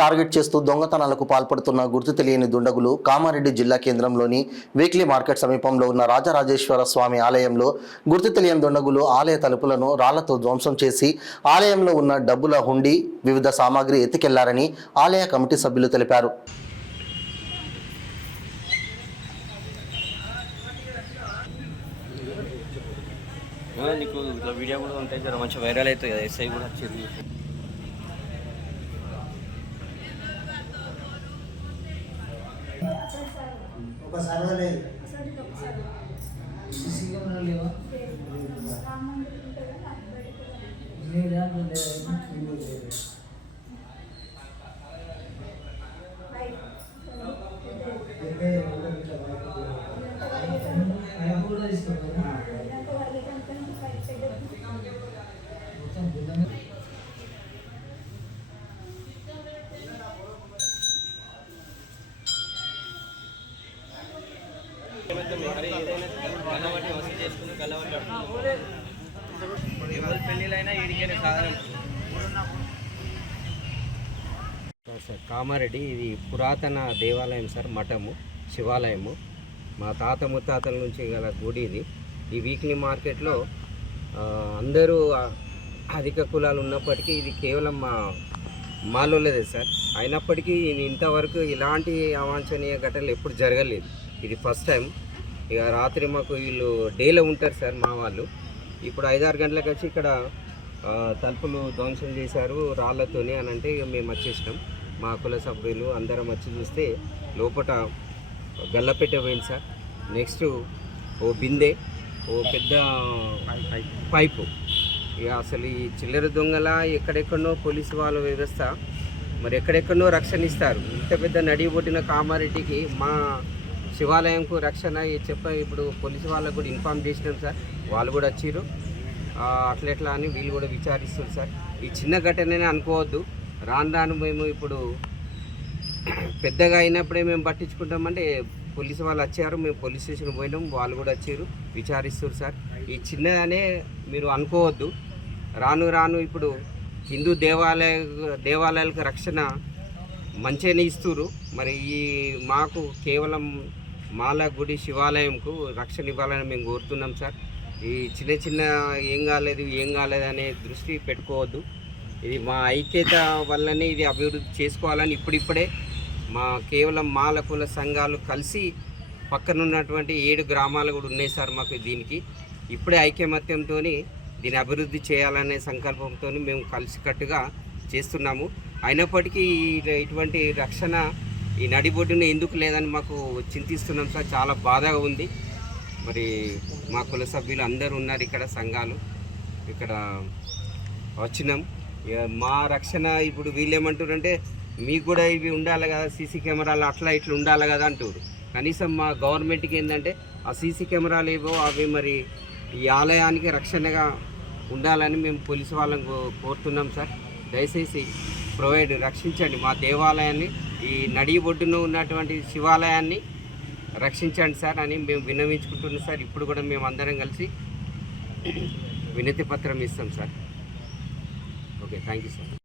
Target చేస్తూ దొంగతనాలకు పాల్పడుతున్న గుర్తు తెలియని దుండగులు కామారెడ్డి జిల్లా కేంద్రంలోని వీక్లీ మార్కెట్ సమీపంలో ఉన్న రాజరాజేశ్వర స్వామి ఆలయంలో గుర్తు తెలియని దుండగులు ఆలయ తలుపులను రాళ్లతో ధ్వంసం చేసి ఆలయంలో ఉన్న డబ్బుల హుండీ వివిధ సామాగ్రి ఎత్తుకెళ్లారని ఆలయ కమిటీ సభ్యులు తెలిపారు. నీకు ఇట్లా వీడియో కూడా ఉంటాయి, జర మంచిగా వైరల్ అవుతుంది కదా. ఎస్ఐ కూడా వచ్చి కామారెడ్డి ఇది పురాతన దేవాలయం సార్, మఠము, శివాలయము. మా తాత ముత్తాతల నుంచి గల గుడి ఇది. ఈ వీక్లీ మార్కెట్లో అందరూ అధిక కులాలు ఉన్నప్పటికీ ఇది కేవలం మాలోలేదే సార్. అయినప్పటికీ ఇంతవరకు ఇలాంటి అవాంఛనీయ ఘటనలు ఎప్పుడు జరగలేదు. ఇది ఫస్ట్ టైం. ఇక రాత్రి మాకు వీళ్ళు డేలో ఉంటారు సార్ మా వాళ్ళు. ఇప్పుడు 5-6 గంటలకు వచ్చి ఇక్కడ తలుపులు ధ్వంసం చేశారు రాళ్లతోని అని అంటే ఇక మేము వచ్చేసినాం. మా కుల సభ్యులు అందరం వచ్చి చూస్తే లోపల గల్లపెట్టె పోయింది సార్. నెక్స్ట్ ఓ బిందె, ఓ పెద్ద పైపు. ఇక అసలు ఈ చిల్లర దొంగల ఎక్కడెక్కడో పోలీసు వాళ్ళ వ్యవస్థ మరి ఎక్కడెక్కడో రక్షణ ఇస్తారు. ఇంత పెద్ద నడిబొట్టిన కామారెడ్డికి మా శివాలయంకు రక్షణ ఇప్పుడు పోలీసు వాళ్ళకు కూడా ఇన్ఫామ్ చేసినాం సార్. వాళ్ళు కూడా వచ్చిర్రు. అట్లెట్లా అని వీళ్ళు కూడా విచారిస్తారు సార్. ఈ చిన్న ఘటననే అనుకోవద్దు. రాను మేము ఇప్పుడు పెద్దగా అయినప్పుడే మేము పట్టించుకుంటామంటే పోలీసు వాళ్ళు వచ్చారు, మేము పోలీస్ స్టేషన్ పోయినాం, వాళ్ళు కూడా వచ్చారు, విచారిస్తారు సార్. ఈ చిన్నదనే మీరు అనుకోవద్దు. రాను ఇప్పుడు హిందూ దేవాలయాలకు రక్షణ మంచిగానే ఇస్తున్నారు. మరి ఈ మాకు కేవలం మాల గుడి శివాలయంకు రక్షణ ఇవ్వాలని మేము కోరుతున్నాం సార్. ఈ చిన్న ఏం కాలేదు అనే దృష్టి పెట్టుకోవద్దు. ఇది మా ఐక్యత వల్లనే ఇది అభివృద్ధి చేసుకోవాలని ఇప్పుడిప్పుడే మా కేవలం మాల కుల సంఘాలు కలిసి పక్కనున్నటువంటి 7 గ్రామాలు కూడా ఉన్నాయి సార్. మాకు దీనికి ఇప్పుడే ఐక్యమత్యంతో దీన్ని అభివృద్ధి చేయాలనే సంకల్పంతో మేము కలిసికట్టుగా చేస్తున్నాము. అయినప్పటికీ ఇటువంటి రక్షణ ఈ నడిబొడ్డున ఎందుకు లేదని మాకు చింతిస్తున్నాం సార్. చాలా బాధగా ఉంది. మరి మా కుల సభ్యులు అందరూ ఉన్నారు ఇక్కడ, సంఘాలు ఇక్కడ వచ్చినాం. మా రక్షణ ఇప్పుడు వీళ్ళు ఏమంటారంటే మీకు కూడా ఇవి ఉండాలి కదా, సీసీ కెమెరాలు అట్లా ఇట్లా ఉండాలి కదా అంటారు. కనీసం మా గవర్నమెంట్కి ఏంటంటే ఆ సీసీ కెమెరాలు ఏవో అవి మరి ఈ ఆలయానికి రక్షణగా ఉండాలని మేము పోలీసు వాళ్ళని కోరుతున్నాం సార్. దయచేసి రక్షించండి మా దేవాలయాన్ని, ఈ నడి ఒడ్డున ఉన్నటువంటి శివాలయాన్ని రక్షించండి సార్ అని మేము విన్నవించుకుంటున్నాం సార్. ఇప్పుడు కూడా మేము అందరం కలిసి వినతి పత్రం ఇస్తాం sir. Okay, thank you sir.